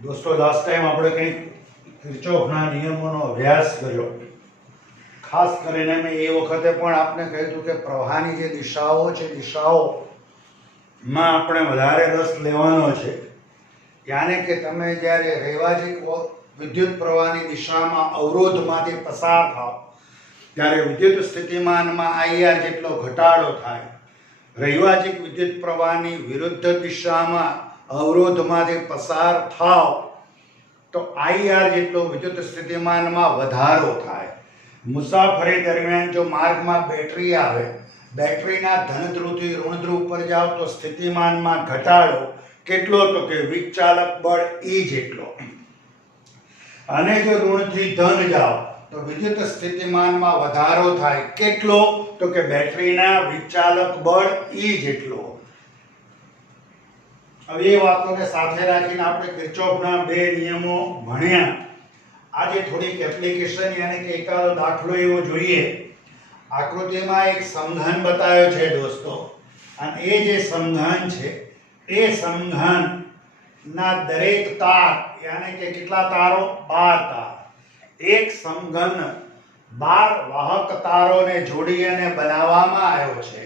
दोस्तों last time આપણે કંઈક કિર્ચોફના નિયમોનો અભ્યાસ કર્યો। ખાસ કરીને મેં એ વખતે પણ આપને કહ્યું હતું કે પ્રવાહની જે દિશાઓ છે દિશાઓમાં આપણે વધારે રસ લેવાનો છે। યાને કે તમે જ્યારે રૈવાજિક વિદ્યુત પ્રવાહની દિશામાં અવરોધમાંથી પસાર થાઓ ત્યારે વિદ્યુત સ્થિતિમાનમાં IR જેટલો ઘટાડો થાય। રૈવાજિક વિદ્યુત પ્રવાહની વિરુદ્ધ દિશામાં અવરોધમાંથી પસાર થાવ તો IR જેટલો વિદ્યુત સ્થિતિમાનમાં વધારો થાય। મુસાફરી દરમિયાન જો માર્ગમાં બેટરી આવે, બેટરીના ધન ધ્રુવથી ઋણ ધ્રુવ પર જાઓ તો સ્થિતિમાનમાં ઘટાડો કેટલો? તો કે વિચાલક બળ E જેટલો। અને જો ઋણથી ધન જાઓ તો વિદ્યુત સ્થિતિમાનમાં વધારો થાય કેટલો? તો કે બેટરીના વિચાલક બળ E જેટલો। હવે એ વાતોને સાથે રાખીને આપણે કિર્ચોફના બે નિયમો ભણ્યા। આજે થોડીક એપ્લિકેશન યાની કે એકાદો દાખલો એવો જોઈએ। આકૃતિમાં એક સમઘન બતાવ્યો છે દોસ્તો, અને એ જે સમઘન છે એ સમઘનના દરેક તાર યાની કે કેટલા તારો? 12 તાર। એક સમઘન 12 વાહક તારોને જોડી અને બનાવવામાં આવ્યો છે।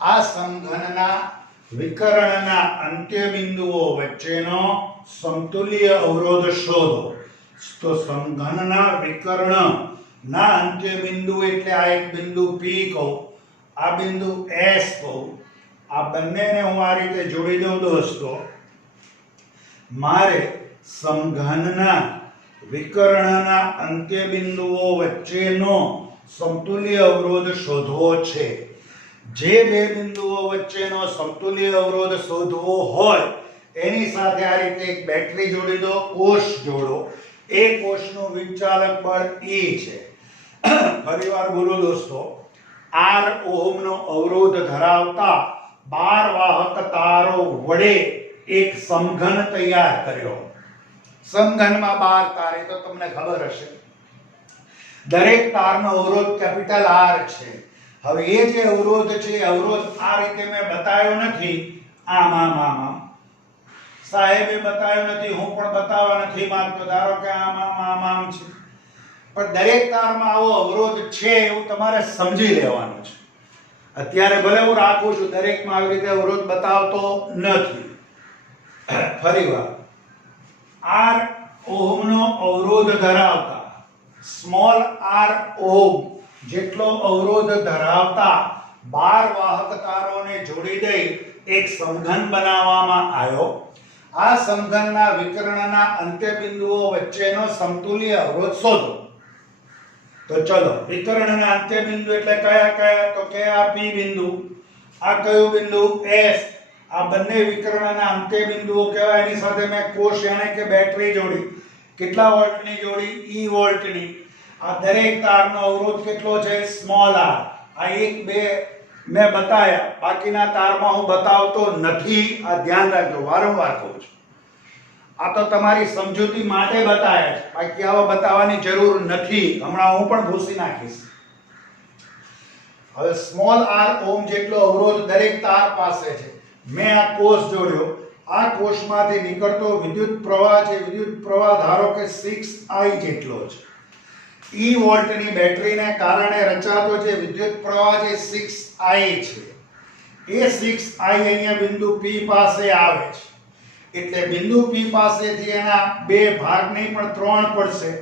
આ સમઘનના વિકર્ણના અંત્ય બિંદુઓ વચ્ચેનો સમતુલ્ય અવરોધ શોધો। તો સમઘનના વિકર્ણના અંત્ય બિંદુ એટલે આ એક બિંદુ P કહું, આ બિંદુ S કહું, આ બંનેને હું આ રીતે જોડી દઉં દોસ્તો। મારે સમઘનના વિકર્ણના અંત્ય બિંદુઓ વચ્ચેનો સમતુલ્ય અવરોધ શોધવો છે। જે બે બિંદુઓ વચ્ચેનો સમતુલ્ય અવરોધ શોધવો હોય એની સાથે આ રીતે એક બેટરી જોડી દો, કોષ જોડો। એ કોષનું વિચાલક બળ E છે। ફરીવાર બોલો દોસ્તો, R ઓહમનો અવરોધ ધરાવતા 12 વાહક તારો વડે એક સમઘન તૈયાર કર્યો। સમઘનમાં 12 તાર, એ તો તમને ખબર હશે। દરેક તારનો અવરોધ કેપિટલ R છે। હવે એ જે અવરોધ છે, અવરોધ આ રીતે મેં બતાવ્યો નથી, આમ સાહેબે બતાવ્યો નથી, હું પણ બતાવવા નથી માંગતો। ધારો કે આમ છે, પણ દરેક તારમાં આવો અવરોધ છે એવું તમારે સમજી લેવાનું છે। અત્યારે ભલે હું રાખું છું, દરેકમાં આવી રીતે અવરોધ બતાવતો નથી। ફરીવાર, R ઓહમનો અવરોધ ધરાવતા સ્મોલ r ઓહમ જેટલો અવરોધ ધરાવતા 12 વાહક તારોને જોડી દઈ એક સમઘન બનાવવામાં આવ્યો। આ સમઘનના વિકર્ણના અંત્ય બિંદુઓ વચ્ચેનો સમતુલ્ય અવરોધ શોધો। તો ચલો, વિકર્ણના અંત્ય બિંદુ એટલે કયા કયા? તો કે આ P બિંદુ, આ કયું બિંદુ? S। આ બંને વિકર્ણના અંત્ય બિંદુઓ કહેવાય। એની સાથે મેં કોષ યાને કે બેટરી જોડી। કેટલા વોલ્ટની જોડી? E વોલ્ટની। આ દરેક તારનો અવરોધ કેટલો છે? Small r। આ 1 2 મેં બતાયા, બાકીના તારમાં હું બતાવતો નથી, આ ધ્યાન રાખજો, વારંવાર કહું છું। આ તો તમારી સમજૂતી માટે બતાયા છે, બાકી આવા બતાવવાની જરૂર નથી। હમણાં હું પણ ભૂસી નાખીશ। હવે સ્મોલ r ઓહમ જેટલો અવરોધ દરેક તાર પાસે છે। મેં આ કોષ જોડ્યો, આ કોષમાંથી નીકળતો વિદ્યુત પ્રવાહ છે, વિદ્યુત પ્રવાહ ધારો કે 6I જેટલો છે। E વોલ્ટની બેટરીને કારણે રચાતો જે વિદ્યુત પ્રવાહ જે 6I છે, એ 6I અહીંયા બિંદુ P પાસે આવે છે। એટલે બિંદુ P પાસેથી એના બે ભાગ નહીં પણ 3 પડશે।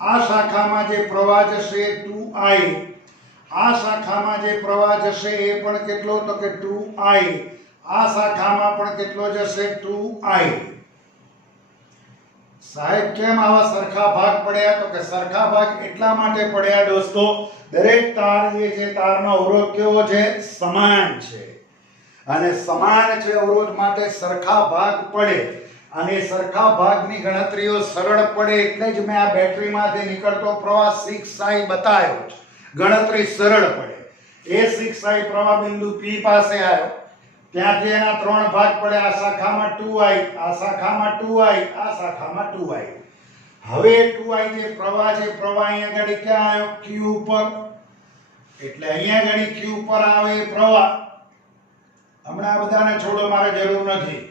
આ શાખામાં જે પ્રવાહ જશે 2I, આ શાખામાં જે પ્રવાહ જશે એ પણ કેટલો? તો કે 2I, આ શાખામાં પણ કેટલો જશે? 2I। સાહેબ કેમ આવા સરખા ભાગ પડ્યા? તો કે સરખા ભાગ એટલા માટે પડ્યા દોસ્તો, દરેક તાર જે છે તારનો અવરોધ કેવો છે? સમાન છે। અને સમાન છે અવરોધ માટે સરખા ભાગ પડે, અને સરખા ભાગની ગણતરીઓ સરળ પડે એટલે જ મેં આ બેટરીમાંથી નીકળતો પ્રવાહ 6I બતાવ્યો છે। ગણતરી સરળ પડે। એ 6I પ્રવાહ બિંદુ P પાસે આવ્યો, ત્યાંથી એના 3 ભાગ પડે। આ શાખામાં 2I, આ શાખામાં 2I, આ શાખામાં 2I। હવે 2I જે પ્રવાહ છે, પ્રવાહ અહીંયા આગળ ક્યાં આવ્યો? Q ઉપર। એટલે અહીંયા આગળ Q ઉપર આવે એ પ્રવાહ, હમણાં બધાને છોડો, મારે જરૂર નથી।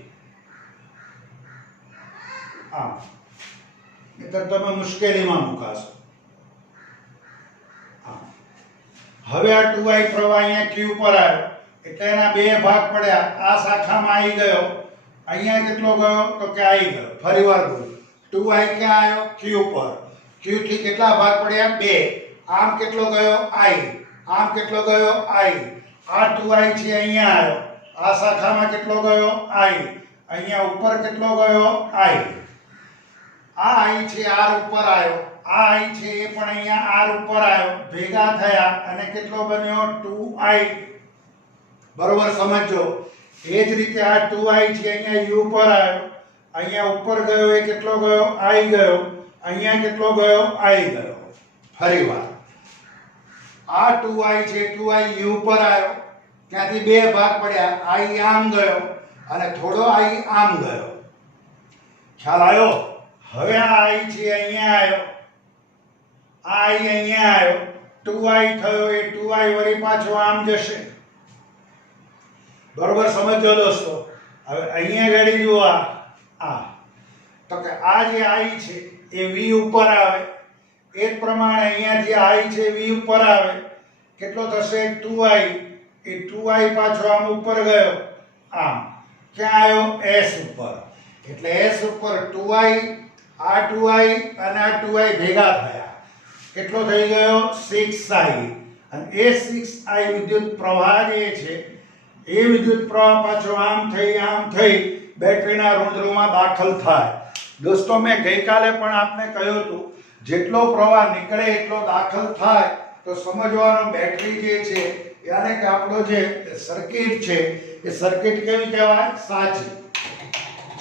આમ, નહીંતર તમે મુશ્કેલીમાં મુકાશો. આમ. હવે આ 2i પ્રવાહ અહીંયા q પર આવ્યો એટલે એના બે ભાગ પડ્યા. આ શાખામાં આવી ગયો, અહીંયા કેટલો ગયો તો કે આવી ગયો. ફરીવાર બોલ, 2i ક્યાં આવ્યો? q પર. q થી કેટલા ભાગ પડ્યા? બે. આમ કેટલો ગયો? i. આમ કેટલો ગયો? i. આ 2i છે અહીંયા આવ્યો, આ શાખામાં કેટલો ગયો? i. અહીંયા ઉપર કેટલો ગયો? i. આ i છે r ઉપર આવ્યો, આ i છે એ પણ અહીંયા r ઉપર આવ્યો, ભેગા થયા અને કેટલો બન્યો? 2i. બરોબર સમજો. એ જ રીતે આ 2i છે અહીંયા u પર આવ્યો, અહીંયા ઉપર ગયો એ કેટલો ગયો? i ગયો, અહીંયા કેટલો ગયો? i ગયો. ફરીવાર આ 2i છે, 2i u પર આવ્યો, ત્યાંથી બે ભાગ પડ્યા, i આમ ગયો અને થોડો i આમ ગયો. ખ્યાલ આવ્યો? હવે આ i છે અહીંયા આવ્યો, આ i અહીંયા આવ્યો, 2i થયો, એ 2i વળી પાછો આમ જશે. બરોબર સમજો દોસ્તો. હવે અહીંયા ઘડી જુઓ, આ તો કે આ જે i છે એ v ઉપર આવે, એ જ પ્રમાણે અહીંયાથી i છે v ઉપર આવે, કેટલો થશે? 2i. એ 2i પાછો આમ ઉપર ગયો, આમ ક્યાં આવ્યો? s ઉપર. એટલે s ઉપર 2i, આ 2i અને આ 2i ભેગા થયા, કેટલો થઈ ગયો? 6i. અને એ 6i વિદ્યુત પ્રવાહ જે છે એ વિદ્યુત પ્રવાહ પાછો આમ થઈ બેટરીના રુંધ્રમાં દાખલ થાય. દોસ્તો મેં ગઈકાલે પણ આપને કહ્યું હતું, જેટલો પ્રવાહ નીકળે એટલો દાખલ થાય. તો સમજવાનું બેટરી જે છે યાને કે આપણો જે સર્કિટ છે એ સર્કિટ કેવી કહેવાય? સાચી.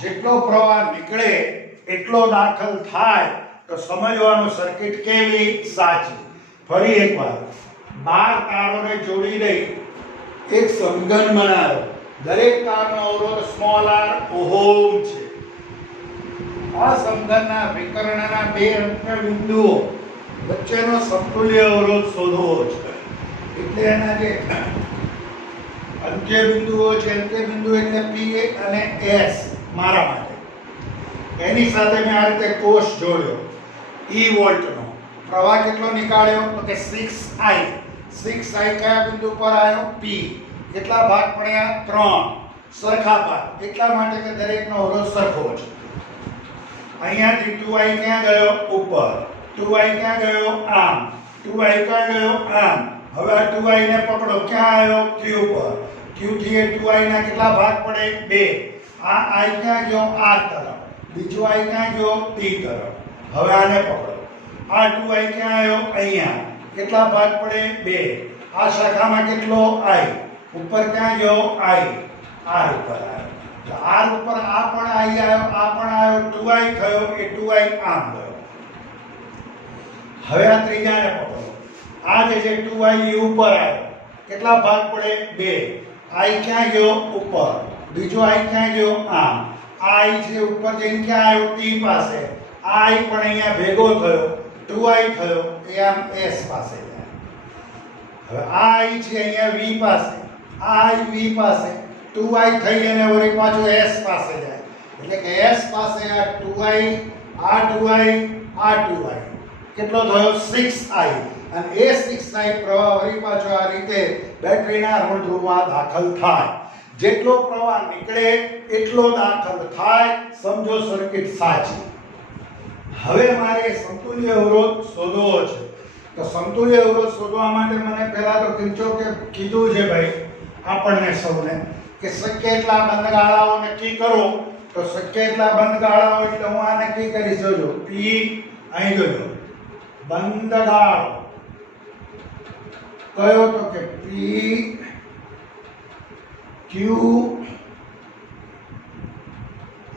જેટલો પ્રવાહ નીકળે એટલો દાખલ થાય તો સમજવાનું સર્કિટ કેવી? સાચી. ફરી એકવાર 12 તારોને જોડી દઈ એક સમઘન બનાવ્યો. દરેક તારનો અવરોધ સ્મોલ r ઓહમ છે. આ સમઘનના વિકર્ણના બે અંતર બિંદુઓ વચ્ચેનો સમતુલ્ય અવરોધ શોધવો છે. એટલે એના જે અંત્ય બિંદુઓ છે, અંત્ય બિંદુ એટલે p અને s મારા માટે, એની સાથે મેં આ રીતે કોષ જોડ્યો. e વોલ્ટનો પ્રવાહ કેટલો નીકાળ્યો તો કે 6i. 6i કયા બિંદુ પર આવ્યો? p. કેટલા ભાગ પડ્યા? 3 સરખા ભાગ, એટલા માટે કે દરેકનો અવરોધ સરખો છે. અહીંયાથી 2i ક્યાં ગયો? ઉપર. 2i ક્યાં ગયો? આમ. 2i ક્યાં ગયો? આમ. હવે આ 2i ને પકડો, ક્યાં આવ્યો? q પર. q થી એ 2i ના કેટલા ભાગ પડે? 2. આ i ક્યાં ગયો? r તરફ. બીજો i ક્યાં ગયો? p તરફ. હવે આને પકડો, આ 2i ક્યાં આવ્યો? અહીંયા. કેટલા ભાગ પડે? 2. આ શાખામાં કેટલો? i. ઉપર ક્યાં ગયો? i. r ઉપર આવ્યો. તો r ઉપર આ પણ i આવ્યો, આ પણ આવ્યો, 2i થયો, એ 2i આમ ગયો. હવે આ ત્રીજાને પકડો, આ જે 2i ઉપર આવ્યો, કેટલા ભાગ પડે? 2. i ક્યાં ગયો? ઉપર. બીજો i ક્યાં ગયો? આમ. આ i છે ઉપર જઈને ક્યાં આવ્યો? t પાસે. આ i પણ અહીંયા ભેગો થયો, 2i થયો, એ આમ s પાસે જાય. હવે આ i છે અહીંયા v પાસે, આ i v પાસે, 2i થઈ અને વળી પાછો s પાસે જાય. એટલે કે s પાસે આ 2i, આ 2i, આ 2i કેટલો થયો? 6i. અને એ 6i પ્રવાહ વળી પાછો આ રીતે બેટરીના ઋણધ્રુવમાં દાખલ થાય. જેટલો પ્રવાહ નીકળે એટલો દાખલ થાય. સમજો સર્કિટ સાચી. હવે મારે સમતુલ્ય અવરોધ શોધવો છે. તો સમતુલ્ય અવરોધ શોધવા માટે મને પહેલા તો કિર્ચોફે કીધું છે ભાઈ આપણને સૌને કે શક્ય એટલા બંધ ગાળાઓ નક્કી કરો. તો શક્ય એટલા બંધ ગાળાઓ એટલે હું આ નક્કી કરી શકું. p અહીં જોજો, બંધ ગાળો કયો? તો કે p q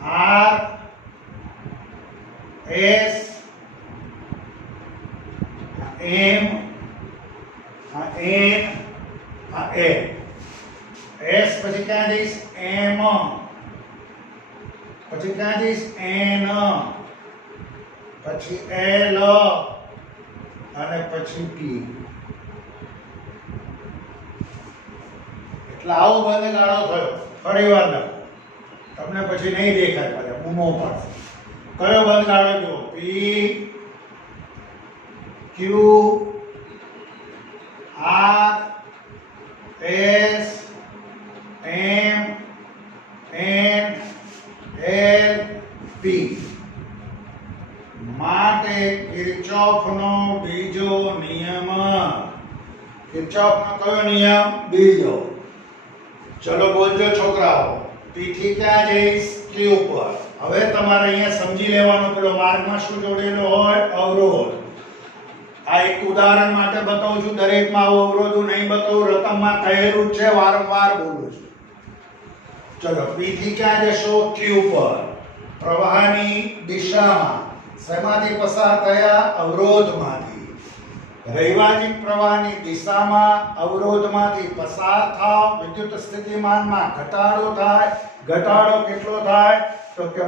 r s m n s પછી ક્યાં જઈશ? m પછી ક્યાં જઈશ? n પછી l અને પછી p. એટલે આવો બંધ ગાળો થયો. ફરી વાર લખો, તમને પછી નહીં દેખાય, પાછા બૂમો પડશે. કયો બંધ ગાળો જો P Q R S M N L P માટે કિર્ચોફનો બીજો નિયમ કિર્ચોફનો કયો નિયમ બીજો ચલો બોલજો છોકરાઓ P થી ક્યાં જઈશ Q પર હવે તમારે અહીંયા સમજી લેવાનું પેલો માર્ગમાં શું જોડેલો હોય અવરોધ આ એક ઉદાહરણ માટે બતાવું છું દરેકમાં આવો અવરોધ નહીં બતાવું રકમમાં કહેલું છે વારંવાર બોલું છું ચલો P થી ક્યાં જશો Q પર પ્રવાહની દિશામાં શેમાંથી પસાર થયા અવરોધમાંથી રૈવાજિક પ્રવાહની દિશામાં અવરોધમાંથી પસાર થાવ વિદ્યુત સ્થિતિમાનમાં ઘટાડો થાય ઘટાડો કેટલો થાય તો કે -2IR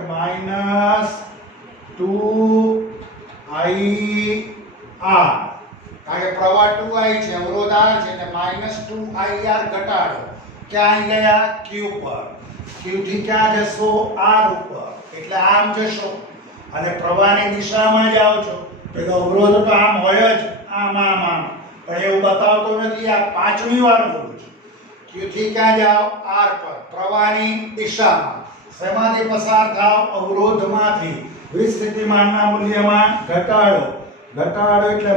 કારણ કે પ્રવાહ 2I છે અવરોધ R છે એટલે -2IR ઘટાડો ક્યાં આવી ગયા Q પર Q થી ક્યાં જશો R ઉપર એટલે આમ જશો અને પ્રવાહની દિશામાં જાઓ છો તો અવરોધ તો આમ હોય જ આમ આમ આમ પણ એવું બતાવતો નથી આ પાંચમી વાર બોલું છું Q થી ક્યાં જાઓ R પર પ્રવાહની દિશામાં શેમાંથી પસાર થાવ અવરોધમાંથી વિસ્થિતિમાનના મૂલ્યમાં ઘટાડો ઘટાડો એટલે -IR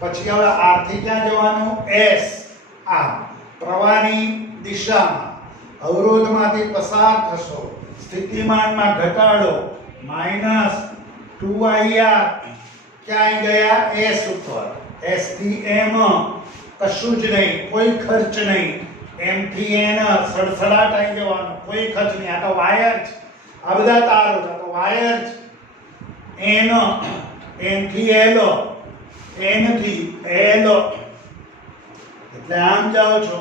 પછી હવે R થી ક્યાં જવાનું S આ પ્રવાહની દિશામાં અવરોધમાંથી પસાર થશો સ્થિતિમાનમાં ઘટાડો -2IR ક્યાં ગયા S ઉપર S થી M કશું જ નહીં કોઈ ખર્ચ નહીં M થી N સડસડાટ આવી જવાનું કોઈ ખર્ચ નહીં આ તો વાયર છે આ બધા તારો છે તો વાયર છે N થી L N થી L એટલે આમ જાઓ છો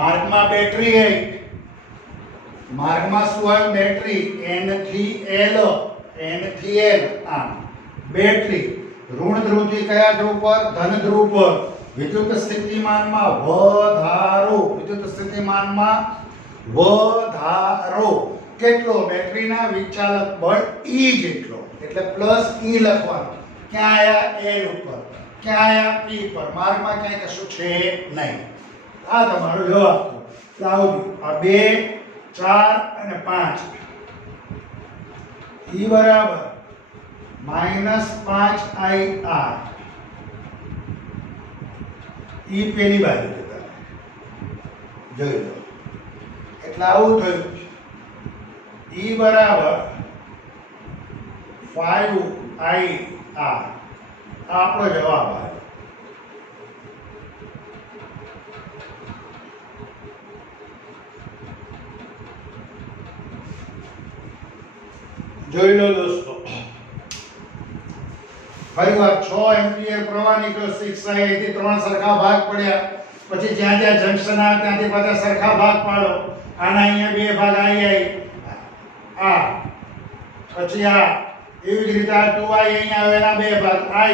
માર્ગમાં બેટરી હે માર્ગમાં શું હોય બેટરી N થી L આમ બેટરી ઋણ ધ્રુવથી કયા ધ્રુવ પર ધન ધ્રુવ પર વિદ્યુત સ્થિતિમાનમાં વધારો વિદ્યુત સ્થિતિમાનમાં વધારો કેટલો બેટરીના વિચાલક બળ E જેટલો એટલે +E લખવાનું ક્યાં આયા L ઉપર ક્યાં આયા P પર માર્ગમાં ક્યાંય કશું છે નહીં આ તમારો જવાબ તો આવો આ 2 4 અને 5 E બરાબર -5IR E પેલી બાજુ જોઈ લો એટલે આવું થયું E બરાબર 5IR આપણો જવાબ આવ્યો જોઈ લો દોસ્તો ફરી વાર 6 એમ્પિયર પ્રવાહ નીકળ્યો 6I થી 3 સરખા ભાગ પડ્યા પછી જ્યાં જ્યાં જંકશન આવે ત્યાંથી પાછા સરખા ભાગ પાડો આના અહીંયા બે ભાગ આવી આ પછી આ એવી જ રીતે આ 2I અહીંયા આવે એના બે ભાગ I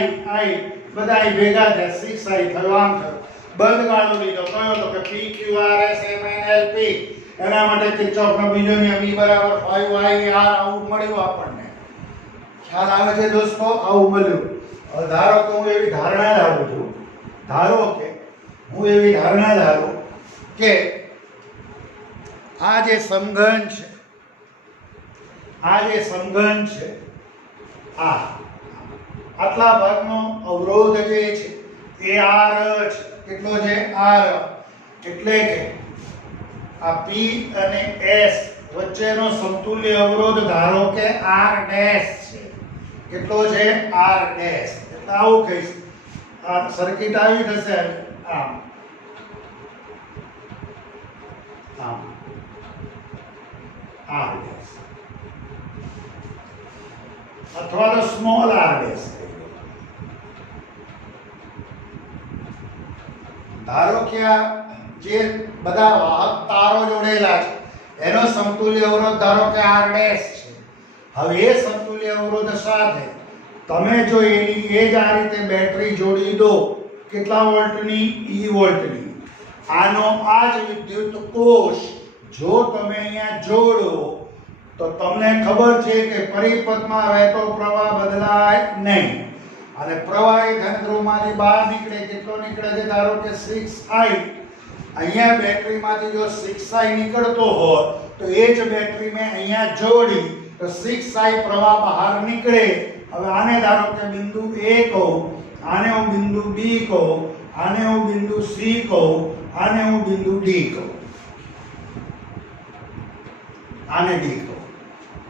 બધા I ભેગા થયા 6I થયો આમ થયો બંધ ગાળો લીધો કયો તો કે PQRSMNLP એના માટે કિર્ચોફનો બીજો નિયમ E બરાબર 5IR આવું મળ્યું આપણને ખ્યાલ આવે છે દોસ્તો આવું મળ્યું હવે ધારો કે હું એવી ધારણા ધારું છું કે આ જે સમઘન છે આટલા ભાગનો અવરોધ જે છે એ R છે કેટલો છે R એટલે કે આ P અને S વચ્ચેનો સમતુલ્ય અવરોધ ધારો કે R ડેશ છે કેટલો છે R ડેશ એટલે આવું કહીશ આ સર્કિટ આવી થશે આમ R ડેશ અથવા તો સ્મોલ r ડેશ ધારો કે આ જે બધા વાહક તારો જોડેલા છે એનો સમતુલ્ય અવરોધ ધારો કે r ડેશ છે હવે એ સમતુલ્ય અવરોધ સાથે તમે જો એની એ જ આ રીતે બેટરી જોડી દો કેટલા વોલ્ટની E વોલ્ટની આનો આ જ વિદ્યુત કોષ જો તમે અહીંયા જોડો તો તમને ખબર છે કે પરિપથમાં વહેતો પ્રવાહ બદલાય નહીં અને પ્રવાહ એ ઘનધ્રુવમાંથી બહાર નીકળે. કેટલો નીકળે છે? ધારો કે 6I. અહીંયા બેટરીમાંથી જો 6I નીકળતો હોય તો એ જ બેટરી મેં અહીંયા જોડી તો 6I પ્રવાહ બહાર નીકળે. હવે આને ધારો કે બિંદુ A કહું, આને હું બિંદુ B કહું, આને હું બિંદુ C કહું, આને હું બિંદુ D કહું, આને D કહું.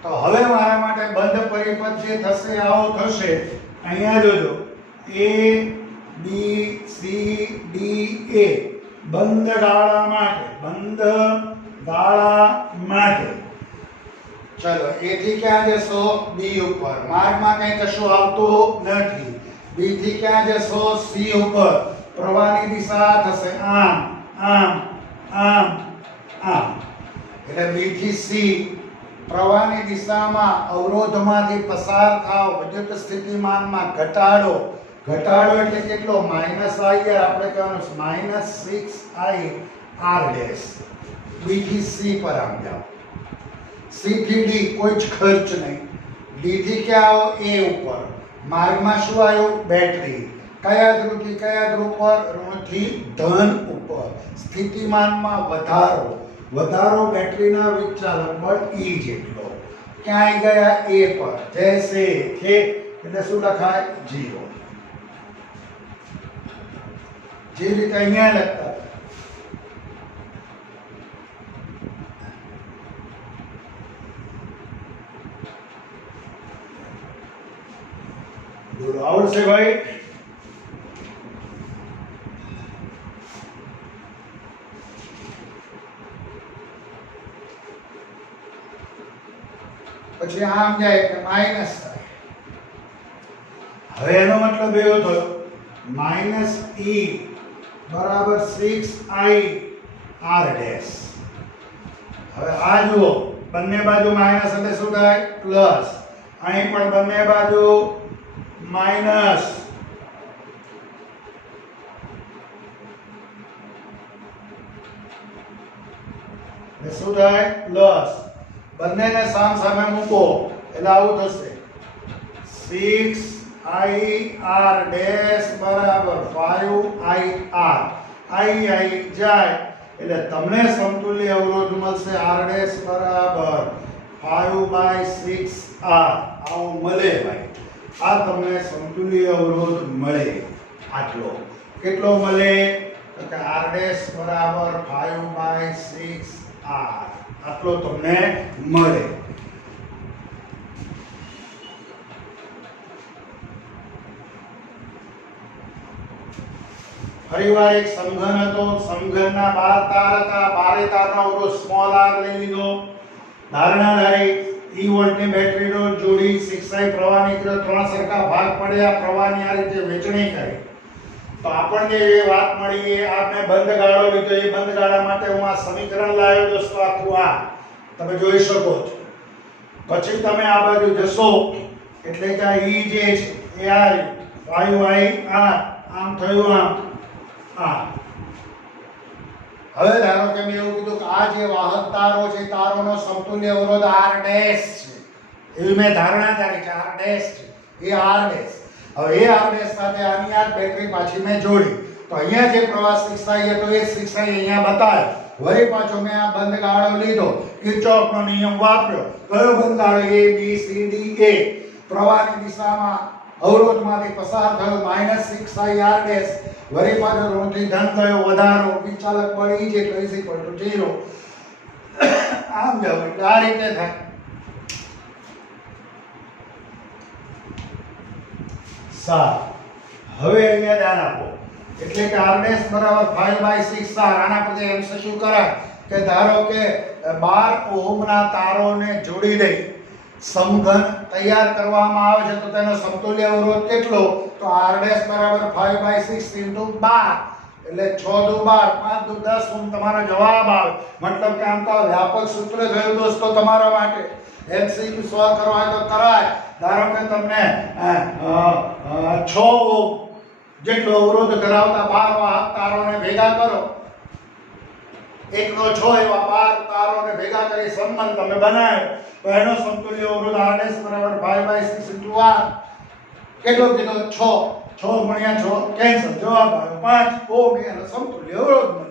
તો હવે મારા માટે બંધ પરિપથ જે થશે આવો થશે. અહીંયા જોજો A B C D A બંધ ગાળા માટે ચલો A થી ક્યાં જશો? B ઉપર. માર્ગમાં કંઈ કશું આવતું નથી. B થી ક્યાં જશો? C ઉપર. પ્રવાહની દિશા થશે આમ આમ આમ આમ. એટલે B થી C પ્રવાહની દિશામાં અવરોધમાંથી પસાર થાવ. વિદ્યુત સ્થિતિમાનમાં ઘટાડો. ઘટાડો એટલે કેટલો? -I. આપણે કહેવાનું -6I R ડેશ. B થી C પર આમ જાઓ. C થી D કોઈ જ ખર્ચ નહીં. D થી ક્યાં આવો? A ઉપર. માર્ગમાં શું આવ્યું? બેટરી. કયા ધ્રુવથી કયા ધ્રુવ પર? ઋણથી ધન ઉપર. સ્થિતિમાનમાં વધારો. વધારો બેટરીના વિચાલક બળ E જેટલો. ક્યાં ગયા? A પર. જૈસે કે એટલે શું લખાય? 0. જે રીતે અહીંયા લખતા આવડશે ભાઈ? પછી આમ જાય એટલે માઈનસ થાય. હવે એનો મતલબ એવો થયો -E બરાબર 6I R ડેશ. હવે આ જુઓ બંને બાજુ માઈનસ એટલે શું થાય? પ્લસ. અહીં પણ બંને બાજુ માઈનસ. એટલે શું થાય? પ્લસ. બંનેને સામ સામે મૂકો એટલે આવું થશે 6I R ડેશ બરાબર 5I R. I જાય એટલે તમને સમતુલ્ય અવરોધ મળશે R ડેશ બરાબર 5/6R. આવું મળે ભાઈ. આ તમને સમતુલ્ય અવરોધ મળે. આટલો કેટલો મળે? તો કે R ડેશ બરાબર 5/6R. આટલો તમને મળે. ફરીવાર એક સમઘન હતો. સમઘનના 12 તાર હતા. 12 તારનો અવરોધ સ્મોલ r લઈ લીધો. ધારણા ધારી E વોલ્ટની બેટરીનો જોડી 6I પ્રવાહ નીકળ્યો. 3 સરખા ભાગ પડ્યા. પ્રવાહની આ રીતે વહેંચણી કરી તો આપણને એ વાત મળી. એ આપણે બંધ ગાળો લીધો. એ બંધ ગાળા માટે હું આ સમીકરણ લાવ્યો દોસ્તો. આખું આ તમે જોઈ શકો છો. પછી તમે આ બાજુ જશો એટલે કે આ E જે છે એ આ 5I R આમ થયું આમ આ. હવે ધારો કે મેં એવું કીધું કે આ જે વાહક તારો છે તારોનો સમતુલ્ય અવરોધ R ડેશ છે. એવી મેં ધારણા કરી કે R ડેશ છે. એ R ડેશ. હવે એ R ડેશ સાથે આની આ બેટરી પાછી મેં જોડી તો અહીંયા જે પ્રવાહ 6I હતો એ 6I અહીંયા બતાવ્યો. વળી પાછો મેં આ બંધ ગાળો લીધો. કિર્ચોફનો નિયમ વાપર્યો. કયો બંધ ગાળો? A B C D A. પ્રવાહની દિશામાં અવરોધમાંથી પસાર થયો -6I R ડેશ. વળી પાછો ઋણથી ધન ગયો. વધારો વિચાલક બળ E જેટલો = 0. આમ જાવ એટલે આ રીતે થાય. સારું. હવે અહીંયા ધ્યાન આપો. એટલે કે R ડેશ બરાબર 5/6R. આના પછી MCQ કરાય કે ધારો કે 12 ઓહમના તારોને જોડી દઈ સમઘન તૈયાર કરવામાં આવે છે તો તેનો સમતુલ્ય અવરોધ કેટલો? તો R ડેશ બરાબર 5/6 * 12 એટલે 6 દુ 12 5 દુ 10 ઓહમ તમારો જવાબ આવે. મતલબ કે આમ તો વ્યાપક સૂત્ર થયું દોસ્તો તમારા માટે. MCQ સોલ્વ કરવા હોય તો કરાય. ધારો કે તમને 6 ઓહમ જેટલો અવરોધ ધરાવતા 12 વાહક તારોને ભેગા કરો 1 નો 6 એવા 12 તારોને ભેગા કરી સંબંધ તમે બનાવ્યો તો એનો સમતુલ્ય અવરોધ RS બરાબર 5/6 × R કેટલો કીધો 6 6 × 6 કેન્સલ જવાબ આવ્યો 5 ઓહમ એનો સમતુલ્ય અવરોધ મળ્યો.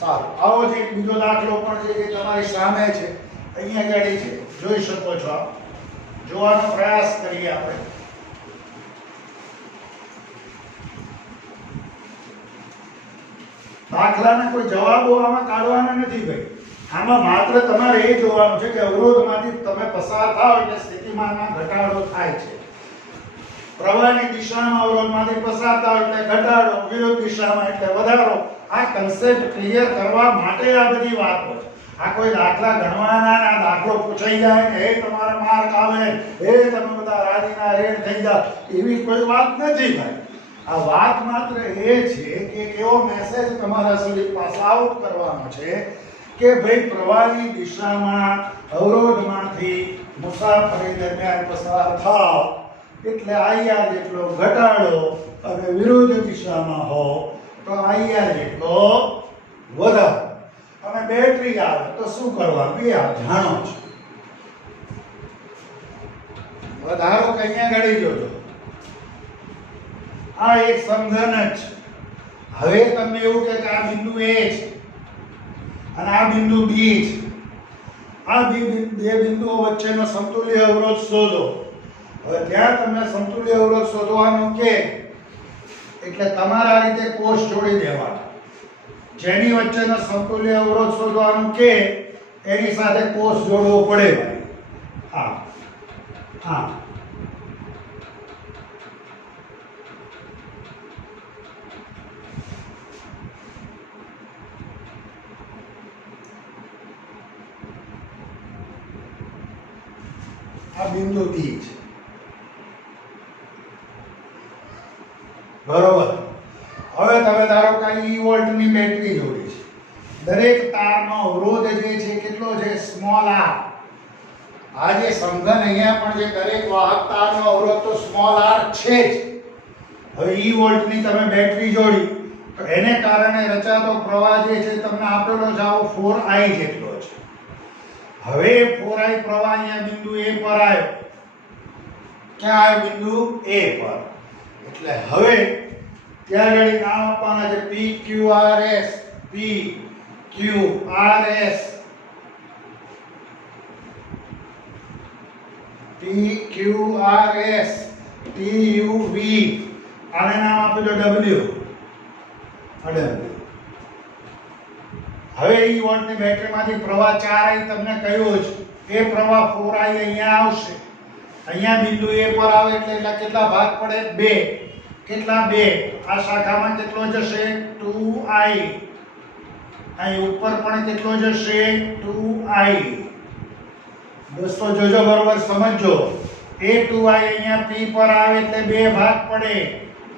સારું, આવો જ એક બીજો દાખલો પણ છે જે તમારી સામે છે, અહીંયા ગાડી છે, જોઈ શકો છો. આપ જોવાનો પ્રયાસ કરીએ આપણે. દાખલાના કોઈ જવાબો આમાં કાઢવાના નથી ભાઈ. આમાં માત્ર તમારે એ જોવાનું છે કે અવરોધમાંથી તમે પસાર થાઓ એટલે સ્થિતિમાનમાં ઘટાડો થાય છે. પ્રવાહની દિશામાં અવરોધમાંથી પસાર થાઓ એટલે ઘટાડો, વિરુદ્ધ દિશામાં એટલે વધારો. આ કન્સેપ્ટ ક્લિયર કરવા માટે આ બધી વાતો છે. આ કોઈ દાખલા ગણવાના ના, દાખલો પૂછાઈ જાય ને એ તમારા માર્ક આવે, એ તમે બધા રાજીના રેડ થઈ જાવ, એવી કોઈ વાત નથી ભાઈ. આ વાત માત્ર એ છે કે કેવો મેસેજ તમારા સુધી પાસ આઉટ કરવાનો છે કે ભાઈ પ્રવાહની દિશામાં અવરોધમાંથી મુસાફરી દરમિયાન પસાર થાવ એટલે IR જેટલો ઘટાડો અને વિરુદ્ધ દિશામાં હો તો IR જેટલો વધારો. અને બેટરી આવે તો શું કરવાનું એ આપ જાણો છો. વધારો કે અહીંયા ઘડી જોજો. આ એક સમઘન જ છે. હવે તમને એવું કે આ બિંદુ A છે અને આ બિંદુ B છે. આ બે બિંદુઓ વચ્ચેનો સમતુલ્ય અવરોધ શોધો. હવે ત્યાં તમને સમતુલ્ય અવરોધ શોધવાનું કે એટલે તમારા રીતે કોષ જોડી દેવાના. જેની વચ્ચેનો સમતુલ્ય અવરોધ શોધવાનું કે એની સાથે કોષ જોડવો પડે ભાઈ. હા હા, આ બિંદુ B છે બરોબર. હવે તમે ધારો કે E વોલ્ટની બેટરી જોડી છે. દરેક તારનો અવરોધ જે છે કેટલો છે? Small r. આ જે સમઘન અહીંયા પણ જે દરેક વાહક તારનો અવરોધ તો સ્મોલ r છે જ. હવે E વોલ્ટની તમે બેટરી જોડી તો એને કારણે રચાતો પ્રવાહ જે છે તમને આપેલો છે આવો 4I જેટલો છે. હવે 4I પ્રવાહ અહીંયા બિંદુ A પર આવ્યો. ક્યાં આવ્યો? બિંદુ A પર. એટલે હવે ત્યાં આગળ નામ આપવાના છે PQRS, PQRS, PQRS, TUV. આને નામ આપી દો W. હવે E વોલ્ટની બેટરીમાંથી પ્રવાહ 4I તમને કહ્યું છે એ પ્રવાહ 4I અહીંયા આવશે. અહીંયા બિંદુ A પર આવે એટલે કેટલા ભાગ પડે? 2. કેટલા? 2. આ શાખામાં કેટલો જશે? 2I. અહીં ઉપર પણ કેટલો જશે? 2I. દોસ્તો જોજો, બરોબર સમજો. એ 2I અહીંયા P પર આવે એટલે 2 ભાગ પડે.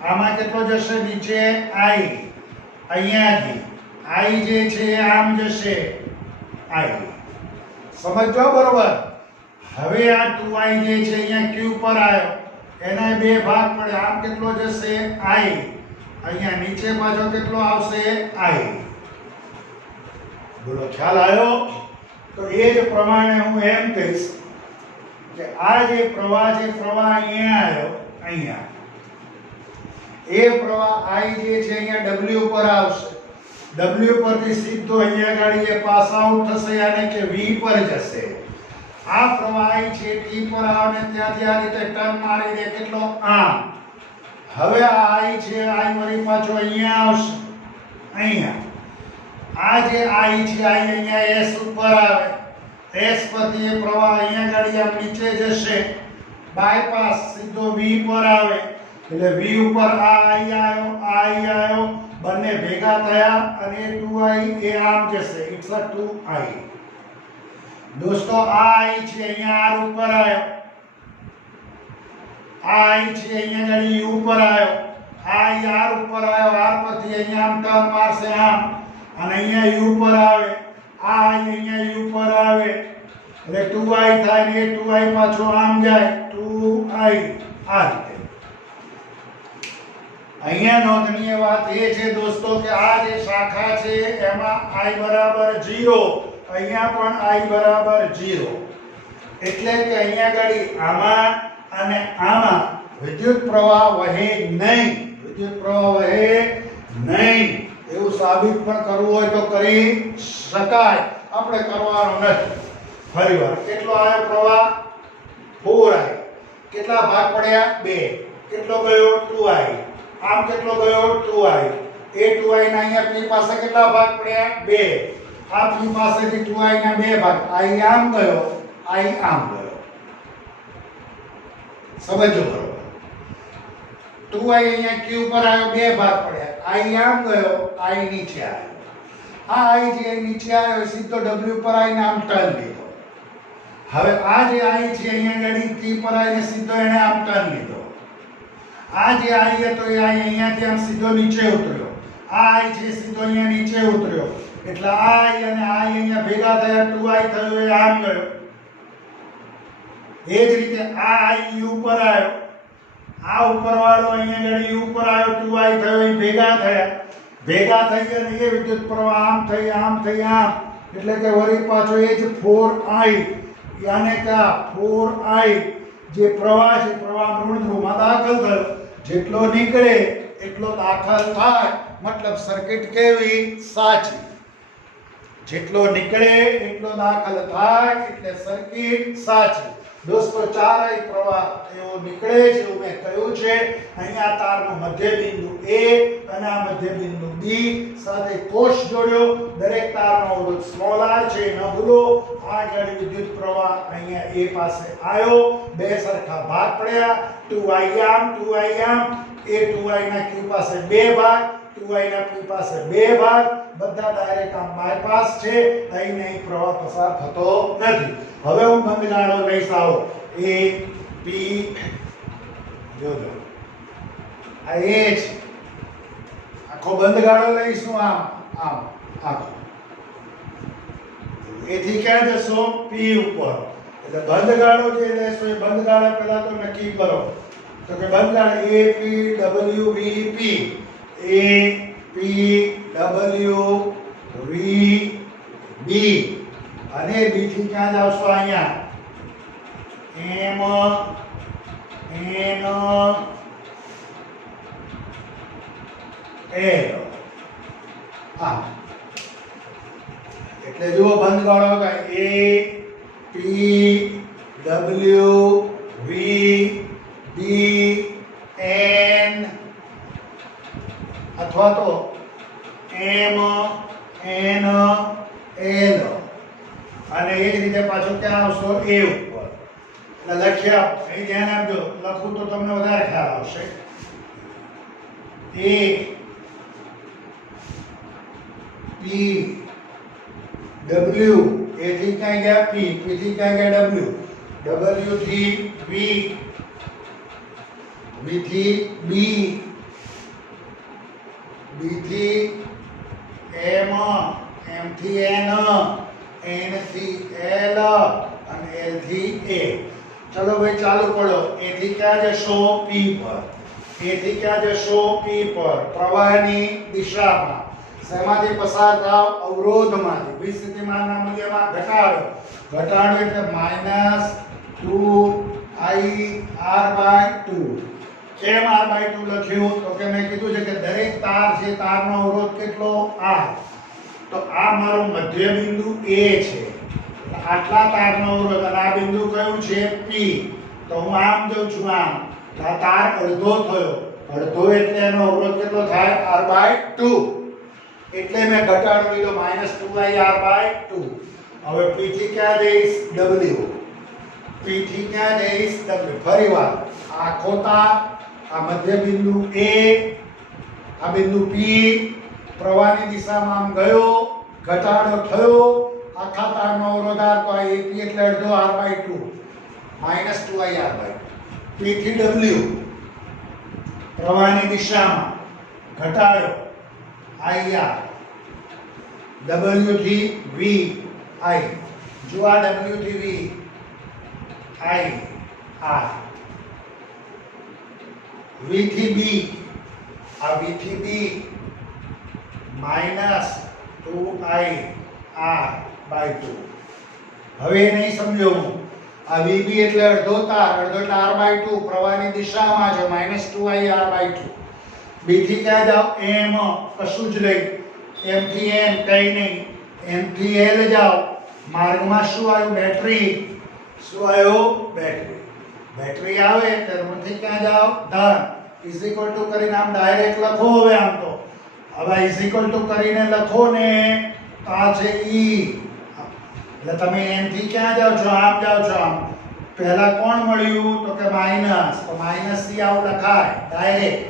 આમાં કેટલો જશે? નીચે I. અહીંયાથી I જે છે આમ જશે I. સમજો બરોબર. હવે આ 2I જે છે અહીંયા Q પર આવ્યો એના 2 ભાગ પડે. આમ કેટલો જશે? I. અહીંયા નીચે પાછો કેટલો આવશે? I. બોલો ખ્યાલ આવ્યો? તો એ જ પ્રમાણે હું એમ કહીશ કે આ જે પ્રવાહ અહીંયા આવ્યો, અહીંયા એ પ્રવાહ I જે છે અહીંયા W પર આવશે. W પરથી સીધો અહીંયા ગાડી એ પાસ આઉટ થશે યાની કે V પર જશે. આ પ્રવાહ I છે T પર આવે ને ત્યાંથી આ રીતે ટર્ન મારી દે કેટલો? આમ. હવે આ I છે, I વળી પાછો અહીંયા આવશે, અહીંયા. આ જે I છે, I અહીંયા S ઉપર આવે. S પરથી એ પ્રવાહ અહીંયા ગાડી આમ નીચે જશે, બાયપાસ સીધો V પર આવે. એટલે V ઉપર આ I આવ્યો, બંને ભેગા થયા અને 2I એ આમ જશે. It's a 2I. દોસ્તો આ I છે અહીંયા R ઉપર આવ્યો, આ I છે અહીંયા ગાડી U ઉપર આવ્યો, આ I R ઉપર આવ્યો, R પરથી અહીંયા આમ ટર્ન મારશે આમ અને અહીંયા U પર આવે, આ I અહીંયા U પર આવે એટલે 2I થાય ને 2I પાછો આમ જાય 2I. આ રીતે અહીંયા નોંધનીય વાત એ છે દોસ્તો કે આ જે શાખા છે એમાં I બરાબર 0, અહીંયા પણ I બરાબર 0. એટલે કે અહીંયા ગાડી આમાં અને આમાં વિદ્યુત પ્રવાહ વહે નહીં, વિદ્યુત પ્રવાહ વહે નહીં. એવું સાબિત પણ કરવું હોય તો કરી શકાય, આપણે કરવાનું નથી. ફરીવાર કેટલો આવ્યો પ્રવાહ? 4I. કેટલા ભાગ પડ્યા? 2. કેટલો ગયો? 2I. આમ કેટલો ગયો? 2I. એ 2I ના અહીંયા P પાસે કેટલા ભાગ પડ્યા? 2. આ P પાસેથી 2I ના 2 ભાગ. I આમ ગયો, I આમ ગયો. સમજો બરોબર. 2I અહીંયા Q પર આવ્યો, 2 ભાગ પડ્યા. I આમ ગયો, I નીચે આવ્યો. આ I જે નીચે આવ્યો સીધો W પર આવીને આમ ટર્ન લીધો. હવે આ જે I છે અહીંયા ગાડી T પર આવીને સીધો એને આમ ટર્ન લીધો. આ જે I હતો એ I અહીંયાથી આમ સીધો નીચે ઉતર્યો. આ I છે સીધો અહીંયા નીચે ઉતર્યો. એટલે I અને I અહીંયા ભેગા થયા, 2I થયો, એ આમ ગયો. એ જ રીતે આ I U પર આવ્યો, આ ઉપરવાળો અહીંયા ગાડી U પર આવ્યો, 2I થયો, એ ભેગા થયા. ભેગા થઈ અને એ વિદ્યુત પ્રવાહ આમ થઈ આમ થઈ આમ, એટલે કે વળી પાછો એ જ 4I, યાને કે આ 4I જે પ્રવાહ છે, પ્રવાહ ઋણ ધ્રુવમાં દાખલ થયો. જેટલો નીકળે એટલો દાખલ થાય, મતલબ સર્કિટ કેવી? સાચી. જેટલો નીકળે એટલો દાખલ થાય એટલે સર્કિટ સાચી. દોસ્તો, ચારેય પ્રવાહ એવો નીકળે છે એવું મેં કહ્યું છે. અહીંયા તારનો મધ્ય બિંદુ A અને આ મધ્ય બિંદુ B સાથે કોષ જોડ્યો. દરેક તારનો અવરોધ સ્મોલ r છે, ન ભૂલો. આ ગાડી વિદ્યુત પ્રવાહ અહીંયા A પાસે આવ્યો, બે સરખા ભાગ પડ્યા. 2I આમ, 2I આમ. એ 2I ના Q પાસે 2 ભાગ, 2I ના P પાસે 2 ભાગ. બધા ડાયરેક્ટ આમ બાયપાસ છે, અહીં નહીં પ્રવાહ પસાર થતો નથી. હવે હું બંધ ગાળો લઈશ. આવો A P જોજો, આ A છે, આખો બંધ ગાળો લઈશું આમ આમ આખો. એથી ક્યાં જશો? P ઉપર. એટલે બંધ ગાળો જે લેશો એ બંધ ગાળા પહેલા તો નક્કી કરો. તો કે બંધ ગાળો A P W V P, A P W V B. અને B થી ક્યાં જાવશો? અહીંયા M N L. એટલે જુઓ બંધ ગાળો A P W V B N અથવા તો M N L. અને એ જ રીતે પાછું ક્યાં આવશો? A ઉપર. એટલે લખ્યા, અહીં ધ્યાન આપજો, લખું તો તમને વધારે ખ્યાલ આવશે. A P W, A થી ક્યાં ગયા? P, P થી ક્યાં ગયા? W, W થી V, V થી B, B થી M, M થી N, N થી L અને L થી A. ચલો ભાઈ ચાલુ પડો. A થી ક્યાં જશો? P પર. A થી ક્યાં જશો? P પર. પ્રવાહની દિશામાં શેમાંથી પસાર થાવ? અવરોધમાંથી. V સ્થિતિમાનના મૂલ્યમાં ઘટાડો. ઘટાડો એટલે -2IR/2. કેમ R/2 લખ્યું? તો કે મેં કીધું છે કે દરેક તાર છે, તારનો અવરોધ કેટલો? R. તો આ મારો મધ્ય બિંદુ A છે, આટલા તારનો અવરોધ, અને આ બિંદુ કયું છે? P. તો હું આમ જઉં છું આમ, આ તાર અડધો થયો. અડધો એટલે એનો અવરોધ કેટલો થાય? R/2. એટલે મેં ઘટાડો લીધો -2IR/2. હવે P થી ક્યાં જઈશ? W. P થી ક્યાં જઈશ? W. ફરીવાર આખો તાર, આ મધ્ય બિંદુ A, આ બિંદુ P, પ્રવાહની દિશામાં આમ ગયો, ઘટાડો થયો. આખા તારનો અવરોધ R, તો આ AP એટલે અડધો R/2, -2IR/2. P થી W, પ્રવાહની દિશામાં ઘટાડો IR. W થી V, I. જો આ W થી V, I, R. V થી B, આ V થી B, 2ir/2. હવે એ નહીં સમજો હું. આ VB એટલે અડધો તાર r/2 પ્રવાહની દિશામાં છે -2ir/2. B થી ક્યાં જાઓ? M, કશું જ નહીં. M થી N કઈ નહીં. N થી L જાઓ. માર્ગમાં શું આવ્યું? બેટરી. શું આવ્યું? બેટરી. બેટરી આવે એટલે ઋણથી ક્યાં જાઓ? ધન. ઇઝ ઇક્વલ ટુ કરીને આમ ડાયરેક્ટ લખો. હવે આમ તો હવે ઇઝ ઇક્વલ ટુ કરીને લખો ને તો આ છે E. એટલે તમે N થી ક્યાં જાઓ છો? આમ જાઓ છો. આમ પહેલા કોણ મળ્યું? તો કે માઈનસ. તો માઈનસ થી આવું લખાય ડાયરેક્ટ.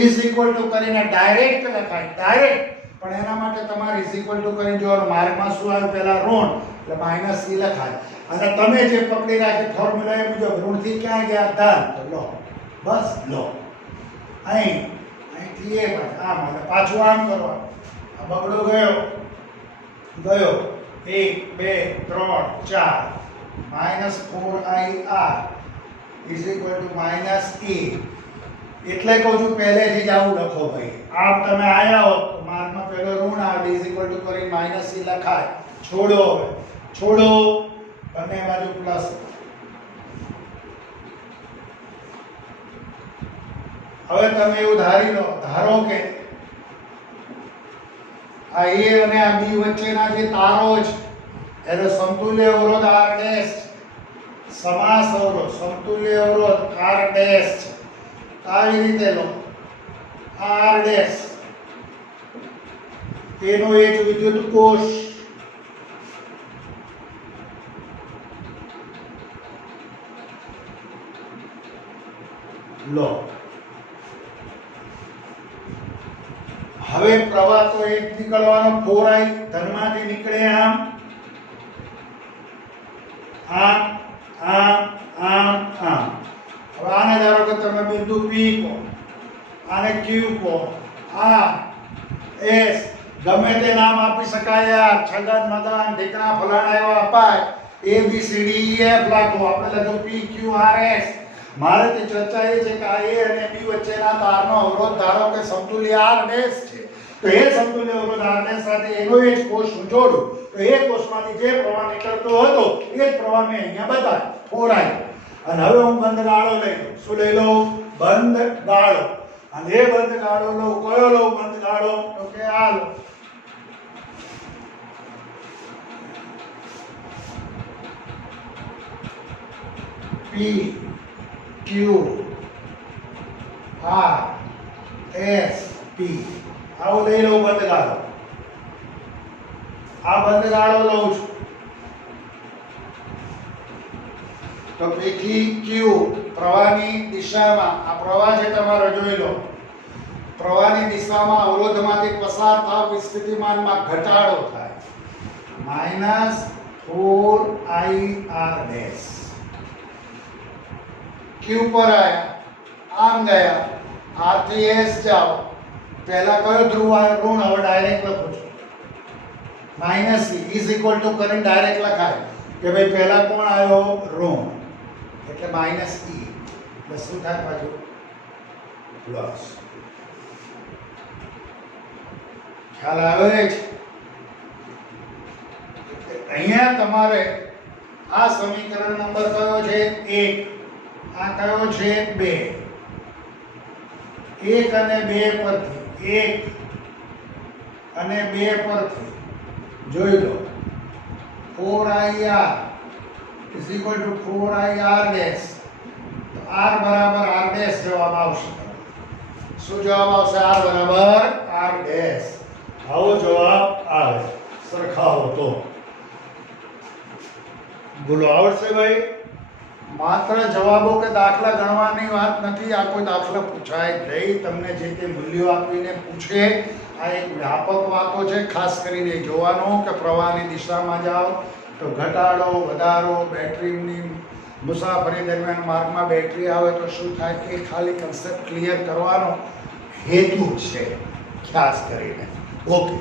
ઇઝ ઇક્વલ ટુ કરીને ડાયરેક્ટ લખાય ડાયરેક્ટ. પણ એના માટે તમારે ઇઝ ઇક્વલ ટુ કરીને જોવાનું માર્કમાં શું આવ્યું? પહેલા ઋણ એટલે માઈનસ થી લખાય. અને તમે જે પકડી રાખી ફોર્મ્યુલા એ મુજબ ઋણથી ક્યાં ગયા? ધન. તો લો બસ લો અહીંથી એ આમ એટલે પાછું આમ કરવાનું. આ બગડો ગયો 1 2 3 4 -4ir is equal to -e. એટલે કહું છું પહેલેથી જ આવું લખો ભાઈ. આમ તમે આયા હો તો માર્કમાં પહેલો ઋણ આવે ઇઝ ઇક્વલ ટુ કરી -e લખાય. છોડો હવે છોડો બંને બાજુ પ્લસ. હવે તમે એવું ધારો કે આ A અને આ B વચ્ચેના જે તારો છે એનો સમતુલ્ય અવરોધ R ડેશ, સમાસ અવરોધ સમતુલ્ય અવરોધ R ડેશ છે. આવી રીતે લો R ડેશ તેનો એક વિદ્યુત કોષ લો. હવે પ્રવાહ તો એક નીકળવાનો 4i ધનમાંથી નીકળે આમ આમ આમ આમ આમ. હવે આને ધારો કે તમે બિંદુ P કહો, આને Q કહો, આ S ગમે તે નામ આપી શકાય યાર. છગન મદન ઢીકણા ફલાણા એવા અપાય. A B C D E F લખો. આપણે લખો P Q R S. મારે તે ચર્ચા એ છે કે આ A અને B વચ્ચેના તારનો અવરોધ ધારો કે સમતુલ્ય R ડેશ છે. તો એ સમતુલ્ય અવરોધ R ડેશ સાથે એનો એ જ કોષ હું જોડું તો એ કોષમાંથી જે પ્રવાહ નીકળતો હતો એ જ પ્રવાહ મેં અહીંયા બતાવ્યો 4i. અને હવે હું બંધ ગાળો લઈ લઉં. શું લઈ લઉં? બંધ ગાળો. અને એ બંધ ગાળો લઉં. કયો લઉં બંધ ગાળો? તો કે આ લો. P Q R S P. આવું લઈ લઉં બંધ ગાળો. આ બંધ ગાળો લઉં છું તો P થી Q પ્રવાહની દિશામાં આ પ્રવાહ છે તમારો જોઈ લો. પ્રવાહની દિશામાં અવરોધમાંથી પસાર થાવ સ્થિતિમાનમાં ઘટાડો થાય -4ir ડેશ. Q પર આયા આમ ગયા R થી S જાઓ. પહેલા કયો ધ્રુવ આવ્યો? ઋણ. હવે ડાયરેક્ટ લખું છું -e ઇઝ ઇક્વલ ટુ કરીને ડાયરેક્ટ લખાય કે ભાઈ પહેલા કોણ આવ્યો? ઋણ. એટલે -e એટલે શું થાય પાછું? પ્લસ. ખ્યાલ આવે છે? અહીંયા તમારે આ સમીકરણ નંબર કયો છે? 1. આ કયો છે? 2. 1 અને 2 પરથી 1 અને 2 પરથી જોઈ લો 4ir is equal to 4ir dash. તો r બરાબર r ડેશ જવાબ આવશે. શું જવાબ આવશે? r બરાબર r ડેશ. આવો જવાબ આવે. સરખાવો તો બોલો આવડશે ભાઈ? માત્ર જવાબો કે દાખલા ગણવાની વાત નથી. આ કોઈ દાખલા પૂછાય નહીં. તમને જે તે મૂલ્યો આપીને પૂછે આ એક વ્યાપક વાતો છે. ખાસ કરીને જોવાનું કે પ્રવાહની દિશામાં જાઓ તો ઘટાડો વધારો બેટરીની મુસાફરી દરમિયાન માર્ગમાં બેટરી આવે તો શું થાય એ ખાલી કન્સેપ્ટ ક્લિયર કરવાનો હેતુ છે ખાસ કરીને. ઓકે.